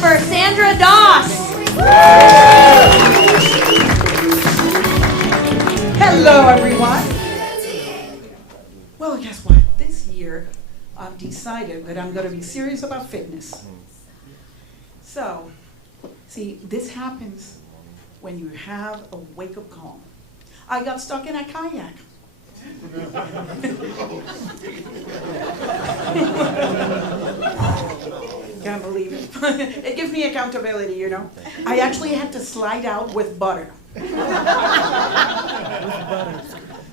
for Sandra Doss. Hello, everyone. Well, guess what? This year, I've decided that I'm going to be serious about fitness. So, see, this happens when you have a wake-up call. I got stuck in a kayak. Can't believe it. It gives me accountability, you know. I actually had to slide out with butter.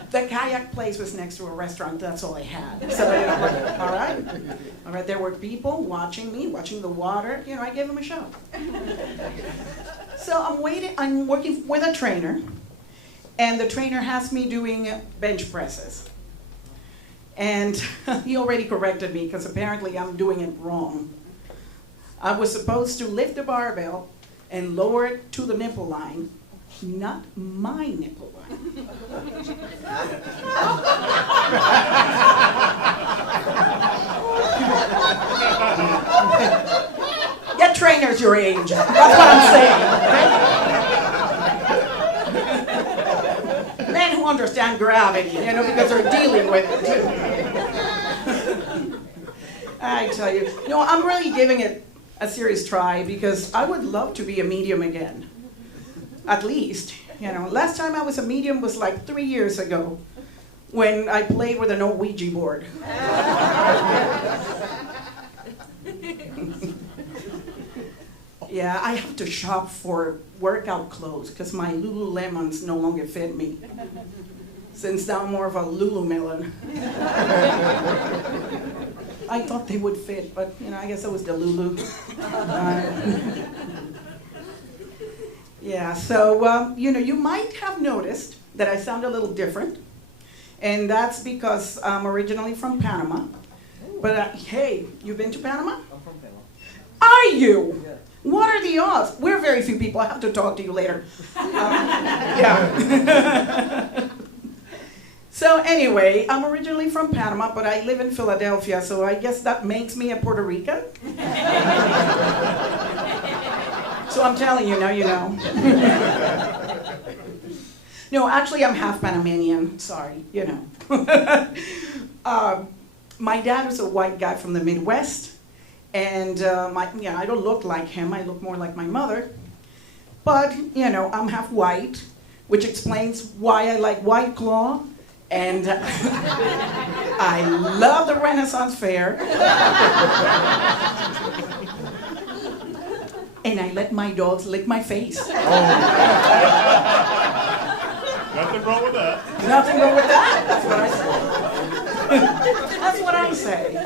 The kayak place was next to a restaurant. That's all I had. So, you know, all right. There were people watching me, watching the water. You know, I gave them a show. So I'm working with a trainer, and the trainer has me doing bench presses. And he already corrected me because apparently I'm doing it wrong. I was supposed to lift the barbell and lower it to the nipple line, not my nipple line. Get trainers your age. That's what I'm saying. Men who understand gravity, you know, because they're dealing with it too. I tell you, I'm really giving it a serious try because I would love to be a medium again. At least, last time I was a medium was like 3 years ago when I played with an old Ouija board. Yeah, I have to shop for workout clothes because my Lululemons no longer fit me. Since now I'm more of a Lulumelon. I thought they would fit, but I guess it was the Lulu. Yeah, so you might have noticed that I sound a little different, and that's because I'm originally from Panama. But hey, you've been to Panama? I'm from Panama. Are you? Yeah. What are the odds? We're very few people. I have to talk to you later. Yeah. So anyway, I'm originally from Panama, but I live in Philadelphia, so I guess that makes me a Puerto Rican. So I'm telling you, now you know. No, actually, I'm half Panamanian. Sorry, My dad was a white guy from the Midwest, and I don't look like him. I look more like my mother. But, I'm half white, which explains why I like White Claw. And I love the Renaissance Fair. And I let my dogs lick my face. Oh. Nothing wrong with that. Nothing wrong with that. That's what I say. That's what I say.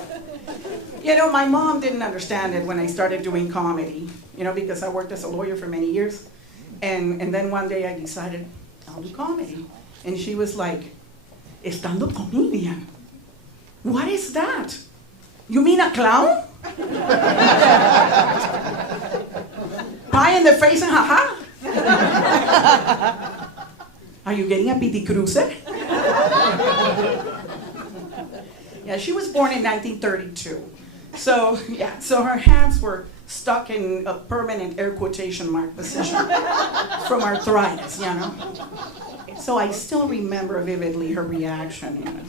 My mom didn't understand it when I started doing comedy, because I worked as a lawyer for many years. And then one day I decided, I'll do comedy. And she was like, stand-up comedian? What is that? You mean a clown? Pie in the face and ha-ha? Are you getting a pity cruise? Yeah, she was born in 1932. So her hands were stuck in a permanent air quotation mark position from arthritis, So I still remember vividly her reaction.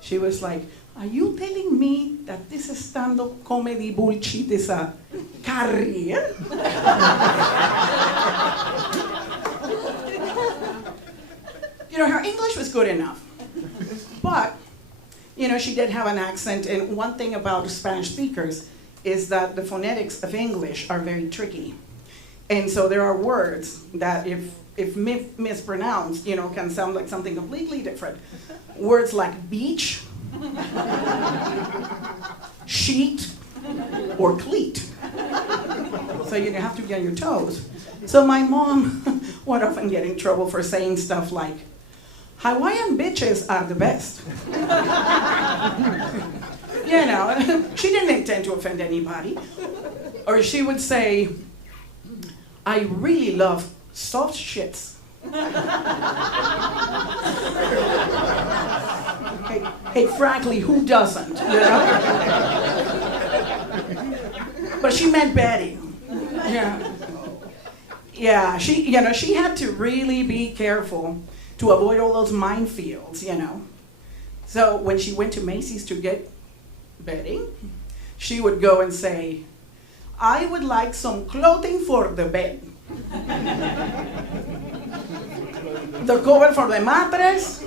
She was like, are you telling me that this stand-up comedy bullshit is a career? Her English was good enough. But, she did have an accent, and one thing about Spanish speakers is that the phonetics of English are very tricky. And so there are words that if mispronounced, can sound like something completely different. Words like beach, sheet, or cleat. So you have to be on your toes. So my mom would often get in trouble for saying stuff like, Hawaiian bitches are the best. She didn't intend to offend anybody. Or she would say, I really love soft shits. Hey, frankly, who doesn't, But she meant Betty. Yeah. Yeah, she had to really be careful to avoid all those minefields, So when she went to Macy's to get bedding, she would go and say, I would like some clothing for the bed. The cover for the mattress,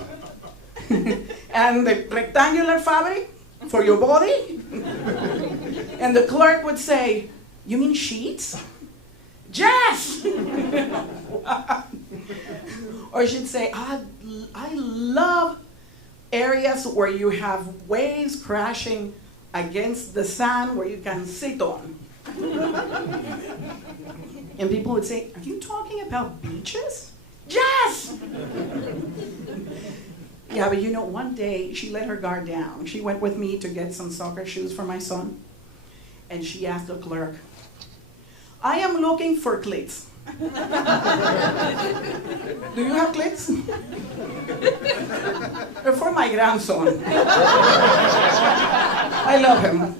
and the rectangular fabric for your body. And the clerk would say, you mean sheets? Yes! Or she'd say, I love areas where you have waves crashing against the sand where you can sit on. And people would say, are you talking about beaches? Yes! Yeah, but one day she let her guard down. She went with me to get some soccer shoes for my son. And she asked the clerk, I am looking for cleats. Do you have cleats? They're for my grandson. I love him.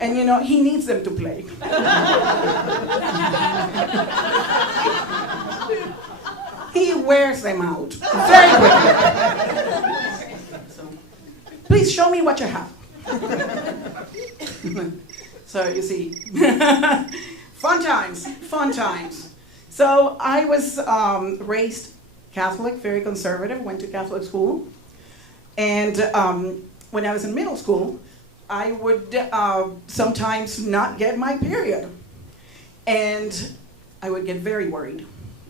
And he needs them to play. He wears them out very quickly. So, please show me what you have. So you see, fun times. So I was raised Catholic, very conservative, went to Catholic school. And when I was in middle school, I would sometimes not get my period. And I would get very worried.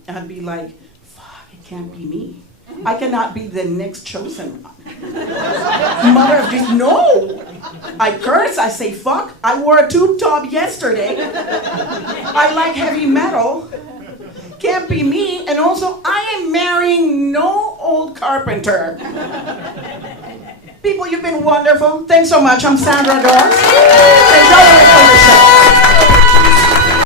I'd be like, fuck, it can't be me. I cannot be the next chosen one. Mother of Jesus, no! I curse, I say fuck. I wore a tube top yesterday. I like heavy metal. Can't be me. And also, I am marrying no old carpenter. People, you've been wonderful. Thanks so much. I'm Sandra Doss. Enjoy the rest of your show.